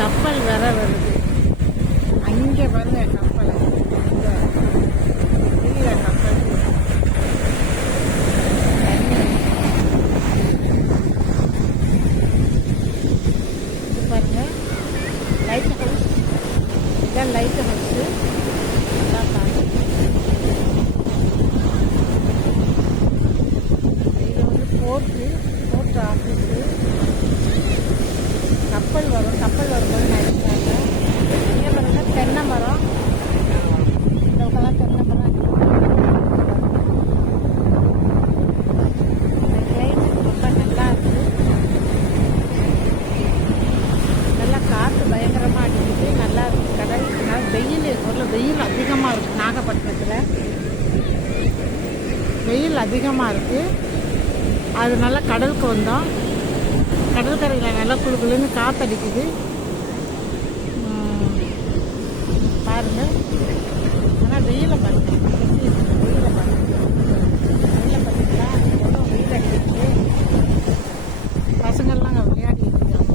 கப்பல் வேற வருது. அங்கே பாருங்க கப்பல், பெரிய கப்பல். இது பாருங்க லைட் ஹவுஸ், இதான் லைட் ஹவுஸு. எல்லாம் பாருங்க, இது வந்து போர்ட் ஆஃபீஸு. கப்பல் வரும்போது நினைச்சாங்க. இங்கே பாருங்க தென்னை மரம், இந்த பக்கம் தென்னை மரம். இந்த கிளைமேட் ரொம்ப நல்லா இருக்குது. நல்லா காற்று பயங்கரமாக அடிக்குது, நல்லா இருக்குது. கடல் வெயில் அதிகமாக இருக்குது. நாகப்பட்டினத்தில் வெயில் அதிகமாக இருக்குது. அதனால கடலுக்கு வந்தோம். கடற்கரையில் நல்லா குழுக்குழுன்னு காற்றடிக்குது பாருங்க. ஆனால் வெயிலை பாருங்க, வெயிலை பார்த்தீங்களா, எவ்வளோ வெயில் அடிக்குது. பசங்கள்லாம் அங்கே விளையாடிட்டு இருக்காங்க.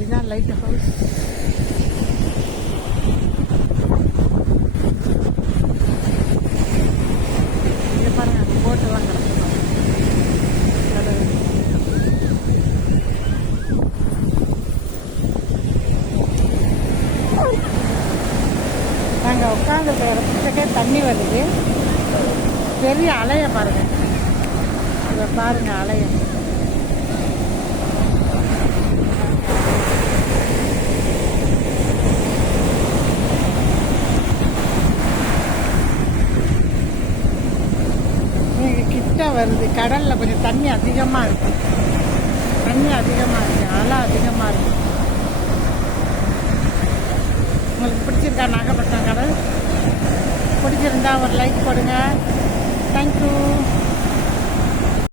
இதுதான் லைட் ஹவுஸ். இங்கே பாருங்க, அந்த போட்டெல்லாம் கிடக்கும். நாங்கள் உட்காந்துருக்கிற இடத்துக்கே தண்ணி வருது. பெரிய அலையை பாருங்கள், அதை பாருங்கள் அலையை. கிட்ட வருது. கடலில் கொஞ்சம் தண்ணி அதிகமாக இருக்குது. அலை அதிகமாக இருக்குது. உங்களுக்கு பிடிச்சிருக்கா நாகப்பட்டினம் கடல்? பிடிச்சிருந்தா ஒரு லைக் போடுங்க. தேங்க்யூ.